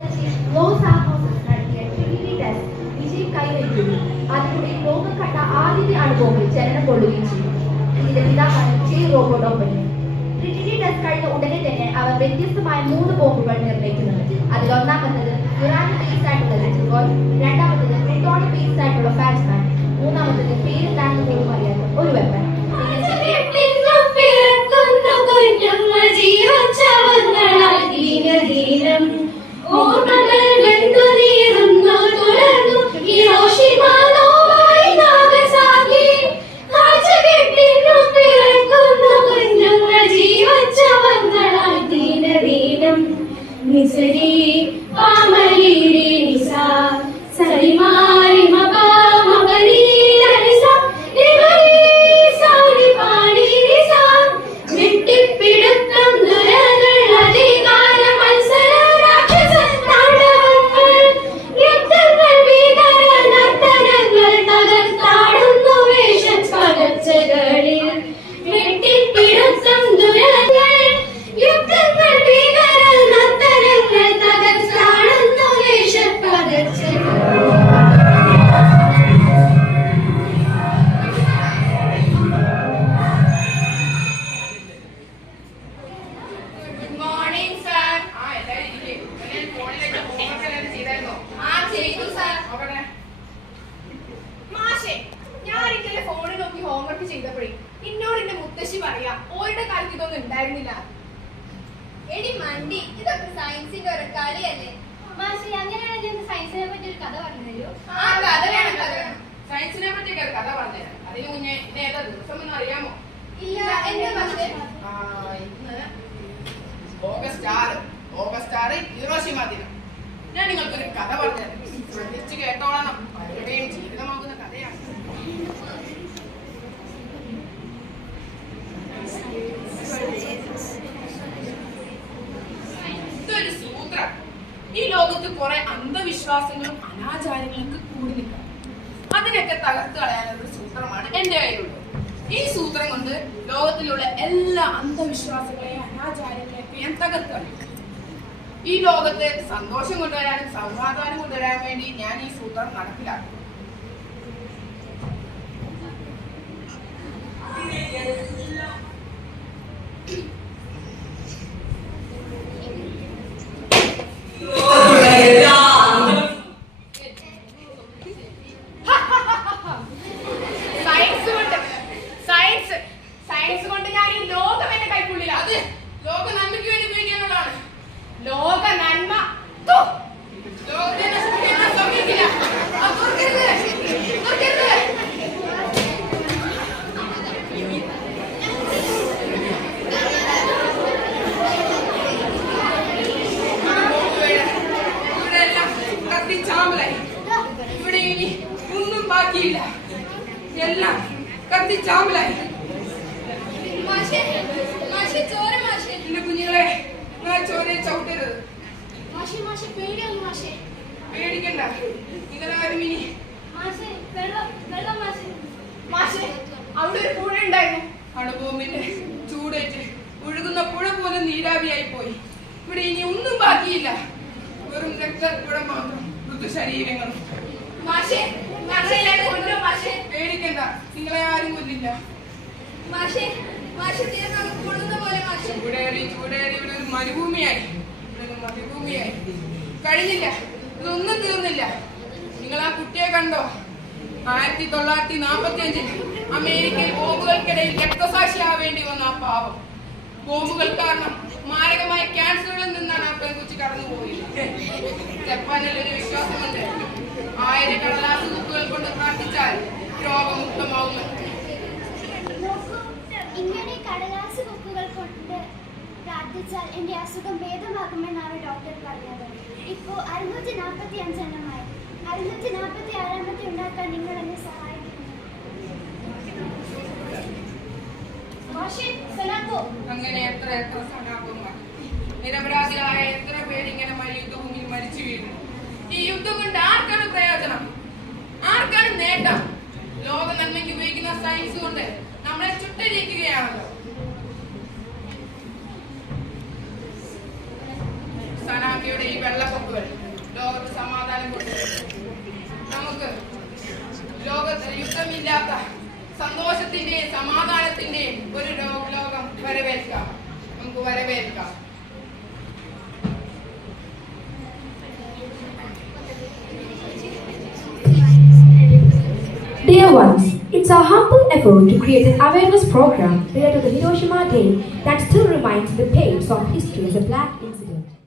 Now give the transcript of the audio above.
നടത്തിയ Trinity test വിജയം കൈവരിക്കുകയും അതിലൂടെ ലോകം കണ്ട ആദ്യത്തെ അണുബോംബിൽ ചലനം കൊള്ളുകയും ചെയ്തു. ഇതിന്റെ പിതാവാണ് J robot opening. Trinity test കഴിഞ്ഞ ഉടനെ തന്നെ അവർ വ്യത്യസ്തമായ 3 ബോംബുകൾ നിർമ്മിക്കുന്നുണ്ട്. അതിൽ ഒന്നാമത്തത് യുറാനിയം ബേസ്ഡ് ആയിട്ടുള്ള ലിറ്റിൽ, രണ്ടാമത്തത് പ്ലൂട്ടോണിയം ബേസ്ഡ് ആയിട്ടുള്ള ഫാറ്റ്മാൻ, മൂന്നാമത്തത് പേരില്ലാത്ത പോലും അറിയാത്ത ഒരു വെപ്പൺ. ഹോംവർക്ക് ചെയ്തപ്പോഴേ എന്നോട് എന്റെ മുത്തശ്ശി പറയാ ഓരുടെ കാലത്ത് ഇതൊന്നും ഉണ്ടായിരുന്നില്ല. എടി മണ്ടി, ഇതൊക്കെ സയൻസിന്റെ ഒരു കളിയല്ലേ മാഷി? അങ്ങനെയാണെങ്കിൽ സയൻസിനെ പറ്റി ഒരു കഥ പറഞ്ഞു തരൂ. കഥ വേണം. സയൻസിനെ പറ്റി കഥ പറഞ്ഞുതരാം. അതിന് മുന്നേ ഇത് ഏതാ ദിവസം എന്ന് അറിയാമോ? ഇല്ല, എന്റെ പക്ഷേ ഇന്ന് ഓഗസ്റ്റ് 6 ഹിരോഷിമ ദിനം. ഞാൻ നിങ്ങൾക്കൊരു കഥ പറഞ്ഞുതരാം. ശ്രദ്ധിച്ചു കേട്ടോളണം. പലരുടെയും ജീവിതമാകുന്ന കഥയാണ്. ഇതൊരു സൂത്രം. ഈ ലോകത്ത് കുറെ അന്ധവിശ്വാസങ്ങളും അനാചാരങ്ങളൊക്കെ കൂടി നിൽക്കാം. അതിനൊക്കെ തകർത്ത് കളയാനുള്ള സൂത്രമാണ് എന്റെ കയ്യിലുള്ളത്. ഈ സൂത്രം കൊണ്ട് ലോകത്തിലുള്ള എല്ലാ അന്ധവിശ്വാസങ്ങളെയും അനാചാരങ്ങളെയൊക്കെ ഞാൻ തകർത്ത് കളയും. ഈ ലോകത്ത് സന്തോഷം കൊണ്ടുവരാനും സമാധാനം കൊണ്ടുവരാൻ വേണ്ടി ഞാൻ ഈ സൂത്രം നടപ്പിലാക്കും. സയൻസ് കൊണ്ട് ഞാൻ ഈ ലോകം എന്റെ കൈക്കുള്ളില്ല. അത് ലോക നന്മയ്ക്ക് വേണ്ടി ഉപയോഗിക്കാനുള്ളതാണ്. ലോക നന്മ കത്തിച്ചാമ്പലായി. ഇവിടെ ഇനി ഒന്നും ബാക്കിയില്ല. എല്ലാം കത്തിച്ചാമ്പലായി. എന്റെ കുഞ്ഞുങ്ങളെ, ഞാൻ ചോരയെ ചവിട്ടരുത്. പേടിക്കണ്ട. നിങ്ങളാരും ഇനി അവിടെ ഒരു പുഴ ഉണ്ടായിരുന്നു. അണുബോംബിന്റെ ചൂടേറ്റ് ഒഴുകുന്ന പുഴ പോലെ നീരാവിയായി പോയി. ഇവിടെ ഇനി ഒന്നും ബാക്കിയില്ല. വെറും രക്തപ്പുഴ മാത്രം. മൃതശരീരങ്ങളും. പേടിക്കണ്ട, നിങ്ങളെ ആരും കൊല്ലില്ല. ചൂടേറി ഇവിടെ ഒരു മരുഭൂമിയായി. കഴിഞ്ഞില്ല, ഇതൊന്നും തീർന്നില്ല. നിങ്ങൾ ആ കുട്ടിയെ കണ്ടോ? 1945 അമേരിക്കയിൽ ബോംബുകൾക്കിടയിൽ രക്തസാക്ഷിയാവേണ്ടി വന്ന ആ പാവം. ബോംബുകൾ കാരണം മാരകമായ ക്യാൻസറുകളിൽ നിന്നാണ് ആ പെൺകുച്ചി കടന്നുപോയത്. ജപ്പാനിൽ ഒരു വിശ്വാസമുണ്ട്, 1000 കടലാസ് കുത്തുകൾ കൊണ്ട് പ്രാർത്ഥിച്ചാൽ രോഗമുക്തമാവുന്നു. ഇങ്ങനെ കടലാസ് കൊക്കുകൾ കൊണ്ട് പ്രാർത്ഥിച്ചാൽ എന്റെ അസുഖം ഭേദമാകുമെന്നാണ് ഡോക്ടർ പറഞ്ഞത്. ഇപ്പോ 645 എണ്ണമായി. 646 ഉണ്ടാക്കാൻ നിങ്ങൾ എന്നെ സഹായിക്കുന്നു. അങ്ങനെ എത്ര സനാപന്മാർ, നിരപരാധികളായ എത്ര പേരിങ്ങനെ യുദ്ധഭൂമിയിൽ മരിച്ചു വീഴുന്നു. ഈ യുദ്ധം കൊണ്ട് ആർക്കാണ് പ്രയോജനം? ആർക്കാണ് നേട്ടം? ലോക നന്മയ്ക്ക് ഉപയോഗിക്കുന്ന സയൻസ് കൊണ്ട് നമ്മളെ ചുട്ടരിക്കുകയാണല്ലോ. സനാ ഉണ്ടാക്കിയുടെ ഈ വെള്ളപ്പൊക്കുകൾ ലോകത്ത് സമാധാനം കൊണ്ടുവരും. നമുക്ക് ലോകത്ത് യുദ്ധമില്ലാത്ത സന്തോഷത്തിന്റെയും സമാധാനത്തിന്റെയും ഒരു ലോകം വരവേൽക്കാം. നമുക്ക് വരവേൽക്കാം. Dear ones, it's our humble effort to create an awareness program related to the Hiroshima Day that still reminds the pains of history as a black incident.